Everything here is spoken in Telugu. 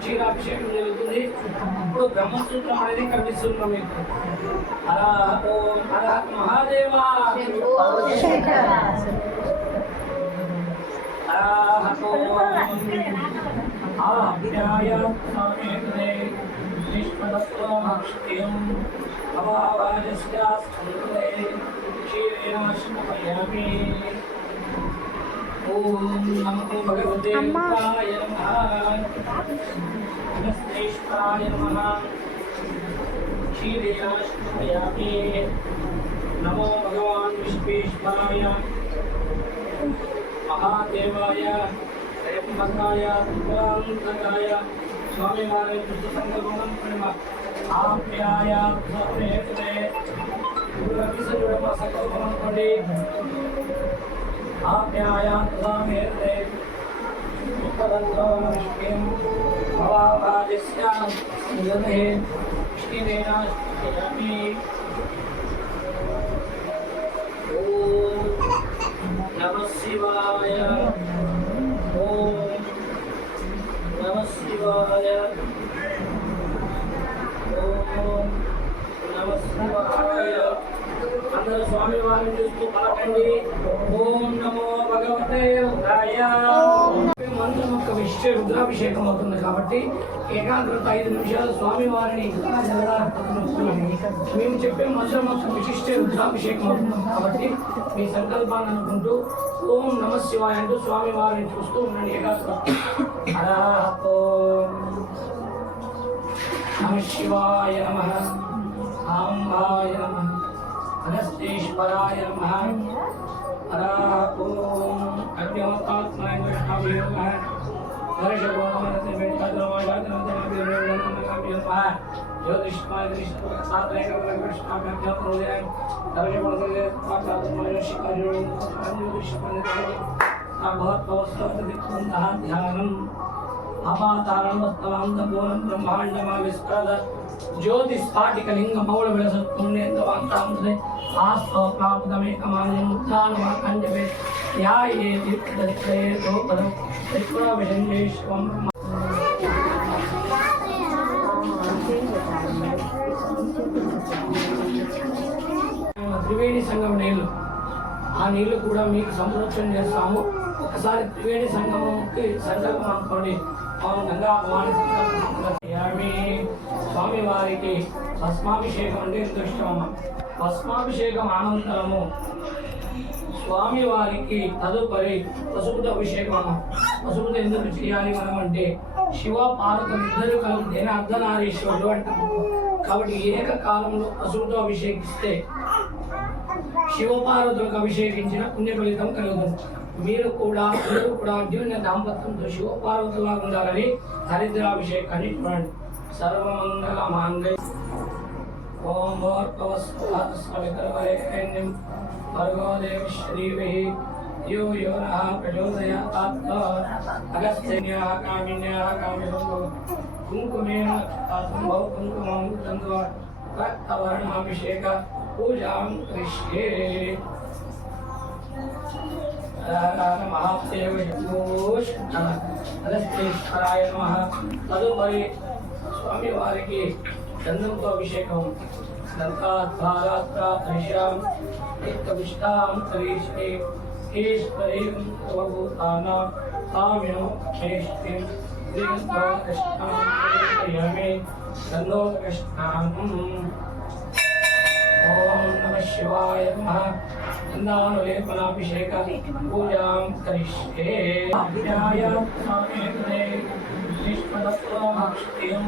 క్షీరాభిషేకం జరుగుతుంది. ఇప్పుడు బ్రహ్మసూత్రం అనేది కనిపిస్తున్నాం మీకు. ఓం హర మహాదేవా ఆభ్యాయ సమేతే నిష్పదత్వమక్షియం అవావాజస్యాస్తంతే క్షీరేణాశ్నపయామి. ఓం నమో భగవతే రూపాయ నమః నమస్తేష్టాయ నమః క్షీరేణాశ్నపయామి. నమో భగవాన్ విశ్వేశ్వరాయ మహాదేవాయ త్రయంబకాయ త్రిపురాంతకాయ స్వామివారి కృష్ణ సంకల్పం ప్రేమ ఆప్యాయ సమేతే గురువిసజుడమ సంకల్పం అనుకోండి. ఆప్యాయ సమేతే ఉపదంతం విష్ణుం భవావాజస్య సంగతే శ్రీనేనాస్యామి. ఓం నమః శివాయ. ఓం నమః శివాయ. ఓం నమః శివాయ. అందరూ స్వామి వారిని చూస్తూ పలకండి. ఓం నమో భగవతే రుద్రాయ. మంత్రం యొక్క విశిష్ట రుద్రాభిషేకం అవుతుంది కాబట్టి ఏకాగ్రత 5 నిమిషాలు స్వామి వారిని మేము చెప్పే మంత్రం యొక్క విశిష్ట రుద్రాభిషేకం అవుతుంది కాబట్టి మీ సంకల్పాన్ని అనుకుంటూ ఓం నమః శివాయ అంటూ స్వామి వారిని చూస్తూ ఉండండి. ఏకాగ్రత. ఓం నమః శివాయ నమః సాంబాయ నమః అగస్తేశ్వరాయ నమః. ఓం అగ్నిహోత్రాత్మాయ నమః దర్శకోణమనతే వెంకటరమణాయ జ్యోతిష్మాయ కృష్ణాభ్యోదయ దర్శకోణే పాఠాత్మాయ శిఖాజ్యోతిష్మాయ ధ్యానం అపాతారణమస్తవాంతపూర్ణం బ్రహ్మాండమావిష్కృత జ్యోతిస్ఫాటికలింగ మౌళ విలసత్పుణ్యేంద్రవాంతాంతరే ఆస్త్రోప్రాప్తమేకమాన్యముత్థానమాకంజవే ధ్యాయే తీర్థదక్షయే గోపదం త్రిపురావిషంజేశ్వం. త్రివేణి సంగమ నీళ్లు, ఆ నీళ్లు కూడా మీకు సంరక్షణ చేస్తాము. ఒకసారి త్రివేణి సంగమంకి సంకల్పం అనుకోండి. గంగా భవాని స్వామి వారికి భస్మాభిషేకం అంటే ఎంతో ఇష్టమమ్మ. భస్మాభిషేకం అనంతరము స్వామి వారికి తదుపరి పసుపుతో అభిషేకం అమ్మ. పసుపుతో ఎందుకు చేయాలి మనం అంటే శివ పార్వతులు ఇద్దరు కలిపి అర్ధనారీశ్వరుడు అంటాము. కాబట్టి ఏకకాలంలో పసుపుతో అభిషేకిస్తే శివపార్వతులకు అభిషేకించిన పుణ్య ఫలితం కలుగుతుంది. మీరు కూడా అర్జున దాంపత్యంతో శివపార్వతులా ఉండాలని హరిద్రాభిషేకాన్ని చూడండి. సర్వమంగళ మాంగళ్యం. ఓం భోర్భవస్వామికరవరేణ్యం భర్గో దేవశ్రీభిః యో యో నః ప్రచోదయాత్. అగస్త్యన్యాః కామిన్యాః కామినో కుంకుమేన సంభవ కుంకుమం చంద్ర రక్తవర్ణాభిషేక పూజాం కరిష్యే. అగస్తేశ్వరాయ నమః. తదుపరి స్వామి వారికి చంద్రంతో అభిషేకం. దంతాద్వారాత్రాం నిత్యవిష్టాం కరిష్యే. ఈశ్వరీం సర్వభూతానాం కామినో శ్రేష్ఠిం శ్రీకృష్ణాం కరిష్యామి. దండోదకృష్ణాం. ఓం నమః శివాయ నమః. చందానులేపనాభిషేక పూజాం కరిష్యే. అభ్యాయ సమేతే నిష్పదత్వమక్షియం